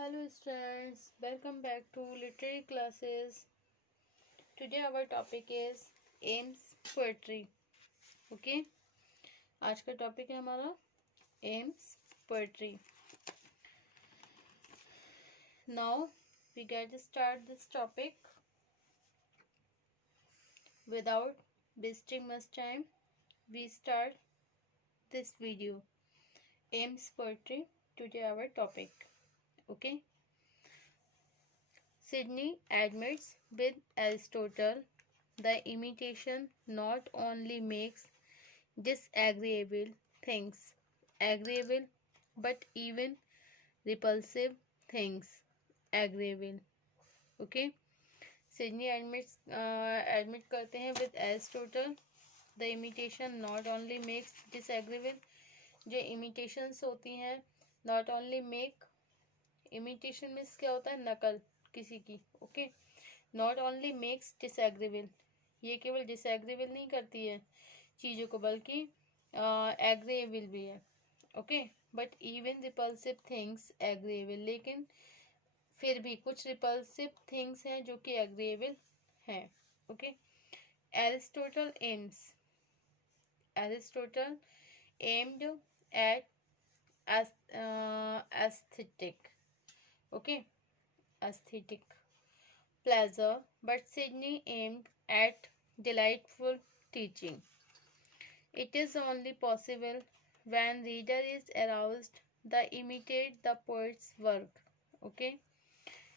Hello students, welcome back to literary classes. Today our topic is aims poetry. Okay, आज का topic है हमारा aims poetry. Now we get start this topic without wasting much time. We start this video. Aims poetry. Today our topic. Okay. Sidney admits with Aristotle the imitation not only makes disagreeable things agreeable but even repulsive things agreeable. Okay. Sidney admit करते हैं with Aristotle the imitation not only makes disagreeable. जो imitations होती हैं not only make imitation means क्या होता है नकल किसी की. ओके. नॉट ओनली मेक्स डिसएग्रीबल, ये केवल डिसएग्रीबल नहीं करती है चीज़ों को बल्कि एग्रीएबल भी है. Okay. But even repulsive things agreeable, लेकिन फिर भी कुछ रिपल्सिव थिंग्स हैं जो कि एग्रीएबल हैं. Okay. Aristotle aimed at aesthetic. Okay. aesthetic pleasure, but Sidney aimed at delightful teaching. It is only possible when reader is aroused to imitate the poet's work. Okay.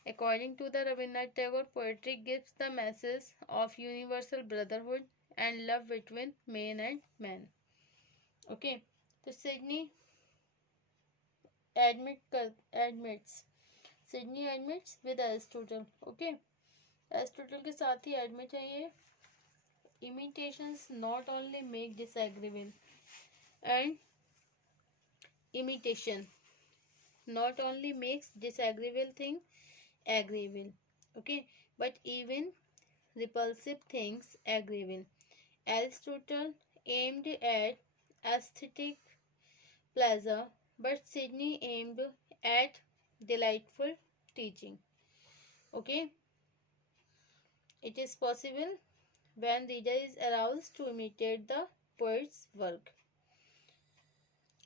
According to the Rabindranath Tagore, poetry gives the message of universal brotherhood and love between man and man. Okay. तो Sidney admits Sidney admits with Aristotle. Okay. Aristotle के साथ ही admit है ये. Imitations not only make disagreeable and imitation not only makes disagreeable thing agreeable. Okay. But even repulsive things agreeable. Aristotle aimed at aesthetic pleasure but Sidney aimed at delightful teaching. Okay. It is possible when reader is aroused to imitate the poet's work.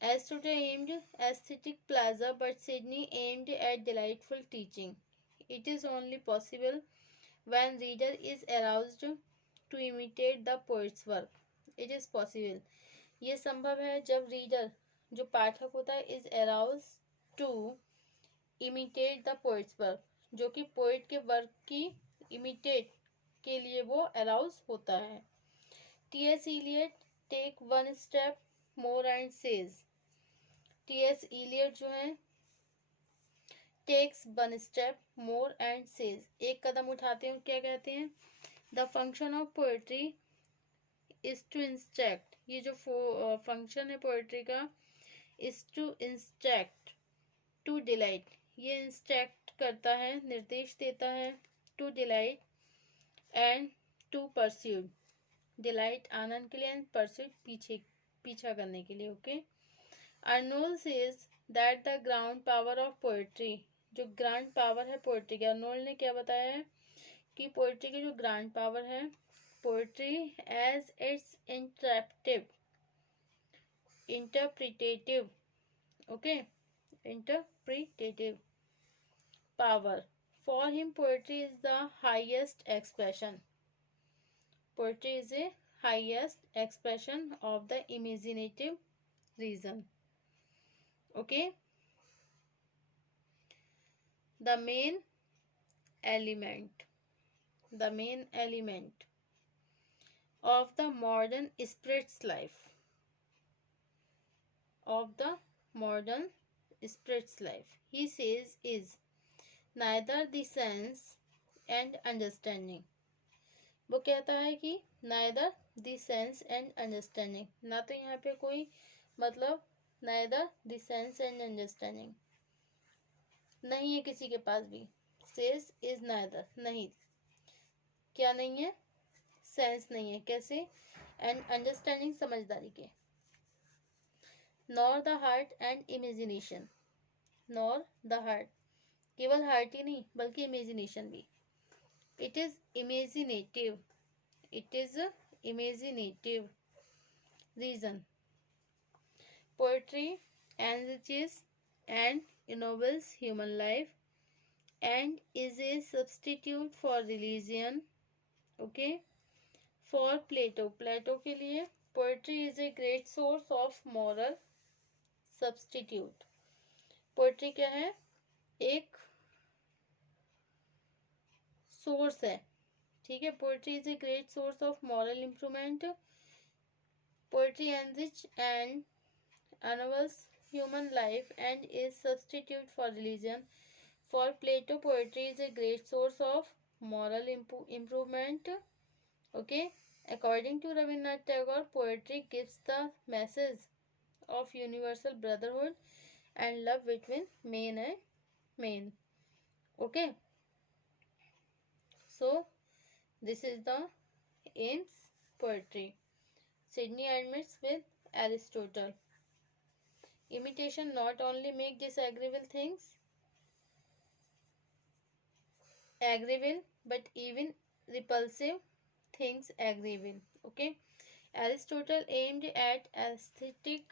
Aristotle aimed aesthetic pleasure, but Sidney aimed at delightful teaching. It is only possible when reader is aroused to imitate the poet's work. It is possible. ये संभव है जब reader जो पाठक होता है is aroused to imitate the poets work, जो कि poet के वर्क की इमिटेट के लिए वो अराउज होता है. T S. Eliot take one step more and says. T S. Eliot जो है takes one step more and says, एक कदम उठाते हैं. क्या कहते हैं? The function of poetry is to instruct. ये जो फंक्शन है पोएट्री का is to instruct, to delight. ये इंस्ट्रक्ट करता है, निर्देश देता है. To delight and to persuade. Delight आनंद के लिए एंड परस्यूड पीछा करने के लिए. Okay. Arnold says that the ground power of poetry, जो ग्रांड पावर है पोएट्री का, अर्नोल्ड ने क्या बताया है कि पोएट्री की जो ग्रांड पावर है, poetry as it's interpretative. Okay. Interpretative power. For him, poetry is the highest expression. Poetry is a highest expression of the imaginative reason. Okay. The main element of the modern spirit's life. He says is neither the sense and understanding. वो कहता है कि neither the sense and understanding, ना तो यहाँ पे कोई मतलब neither the sense and understanding नहीं है किसी के पास भी. says is neither, नहीं, क्या नहीं है? sense नहीं है. कैसे? and understanding, समझदारी के. nor the heart and imagination, nor the heart केवल हार्ट ही नहीं बल्कि इमेजिनेशन भी. It is imaginative. It is imaginative reason. Poetry enriches and ennobles human life and is a substitute for religion. Okay. For Plato. Plato के लिए poetry is a great source of moral substitute. Poetry क्या है? एक source है. ठीक है. Poetry is a great source of moral improvement. Poetry enrich and ennobles human life and is substitute for religion. For Plato, poetry is a great source of moral improvement. Okay. According to Rabindranath Tagore, poetry gives the message of universal brotherhood and love between man and man. Okay. So, this is the Ames poetry. Sydney admits with Aristotle. Imitation not only make disagreeable things agreeable, but even repulsive things agreeable. Okay. Aristotle aimed at aesthetic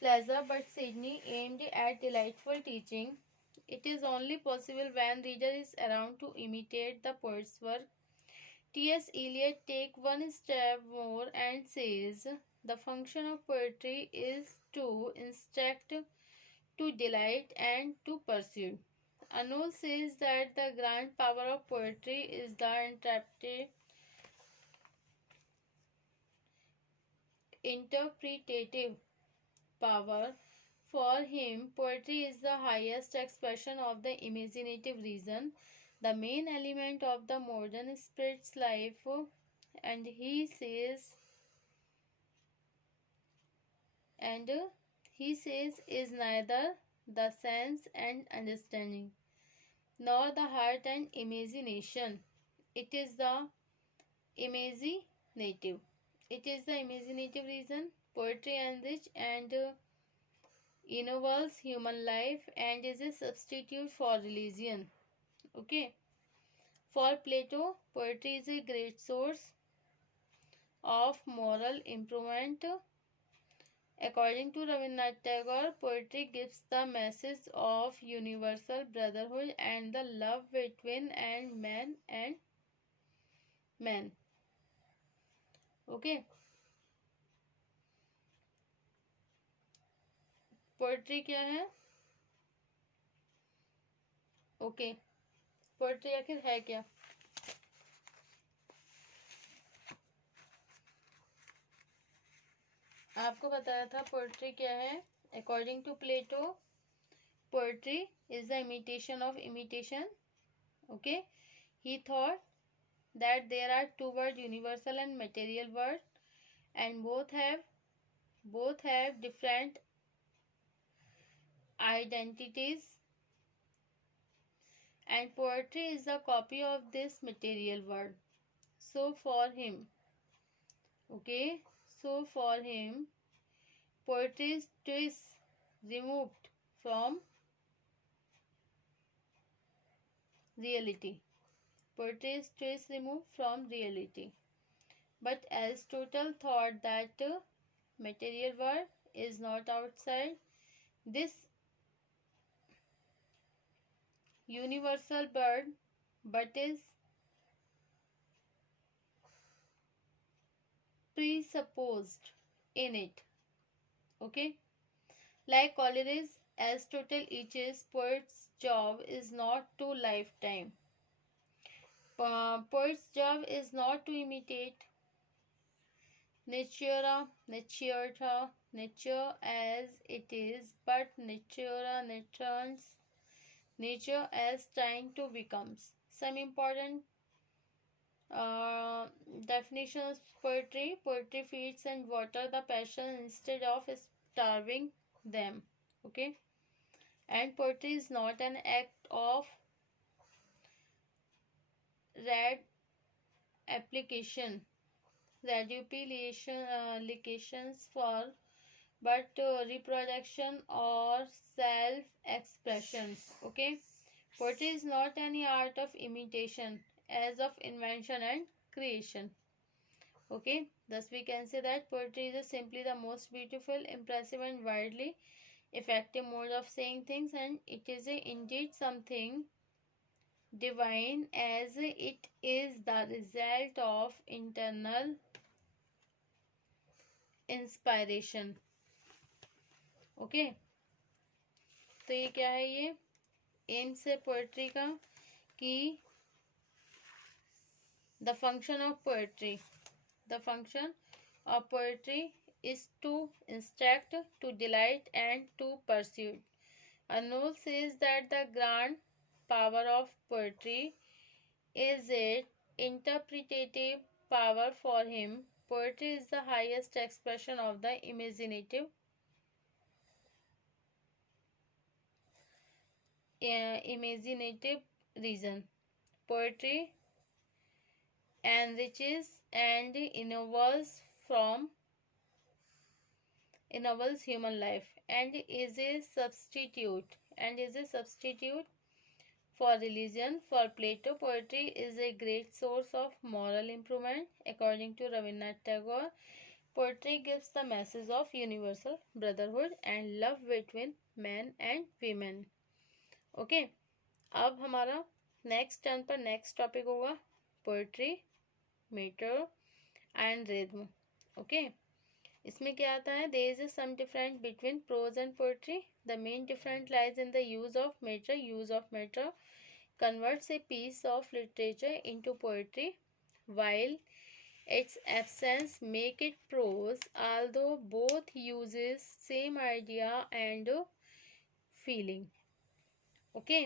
pleasure, but Sydney aimed at delightful teaching. It is only possible when reader is around to imitate the poet's work. T.S. Eliot take one step more and says the function of poetry is to instruct, to delight, and to pursue. Arnold says that the grand power of poetry is the interpretative power. For him, poetry is the highest expression of the imaginative reason, the main element of the modern spirit's life, and and he says is neither the sense and understanding nor the heart and imagination. It is the imaginative. It is the imaginative reason. Poetry enrich and involves human life and is a substitute for religion. Okay. For Plato, poetry is a great source of moral improvement. According to Rabindranath Tagore, poetry gives the message of universal brotherhood and the love between and man. Okay. Poetry क्या है? Okay. Poetry आखिर है क्या? आपको बताया था poetry क्या है. According to Plato, poetry is the imitation of imitation. Okay. He thought that there are two words, universal and material word, and both have different identities, and poetry is a copy of this material word. So for him, okay, so for him, poetry is twist removed from reality. Poetry is twist removed from reality. But Aristotle thought that material world is not outside this universal bird, but is presupposed in it. Okay. Like Coleridge, Aristotle teaches poet's job is not to lifetime. Poet's job is not to imitate nature as it is, but nature as trying to becomes. Some important definitions: poetry feeds and water the passion instead of starving them. Okay. And poetry is not an act of rad application radupilications for, but reproduction or self expressions. Okay. Poetry is not any art of imitation, as of invention and creation. Okay, thus we can say that poetry is simply the most beautiful, impressive, and widely effective mode of saying things, and it is indeed something divine, as it is the result of internal inspiration. Okay तो ये क्या है, ये AIIMS है poetry का कि the function of poetry is to instruct, to delight, and to pursue. Arnold says that the grand power of poetry is its interpretative power. For him, poetry is the highest expression of the imaginative reason. Poetry enriches and ennobles human life, and is a substitute for religion. For Plato, poetry is a great source of moral improvement. According to Rabindranath Tagore, poetry gives the message of universal brotherhood and love between men and women. Okay अब हमारा next turn पर next topic होगा poetry, metre and rhythm. Okay इसमें क्या आता है, there is some difference between prose and poetry. The main difference lies in the use of metre converts a piece of literature into poetry, while its absence make it prose, although both uses same idea and feeling. Okay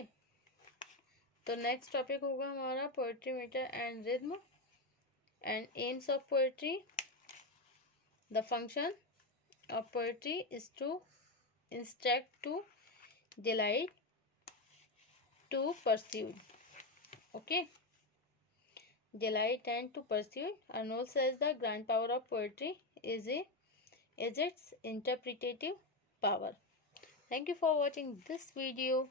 तो next topic होगा हमारा poetry, metre and rhythm and aims of poetry. The function of poetry is to instruct, to delight, to pursue. Okay delight and to pursue. Arnold says the grand power of poetry is its interpretative power. Thank you for watching this video.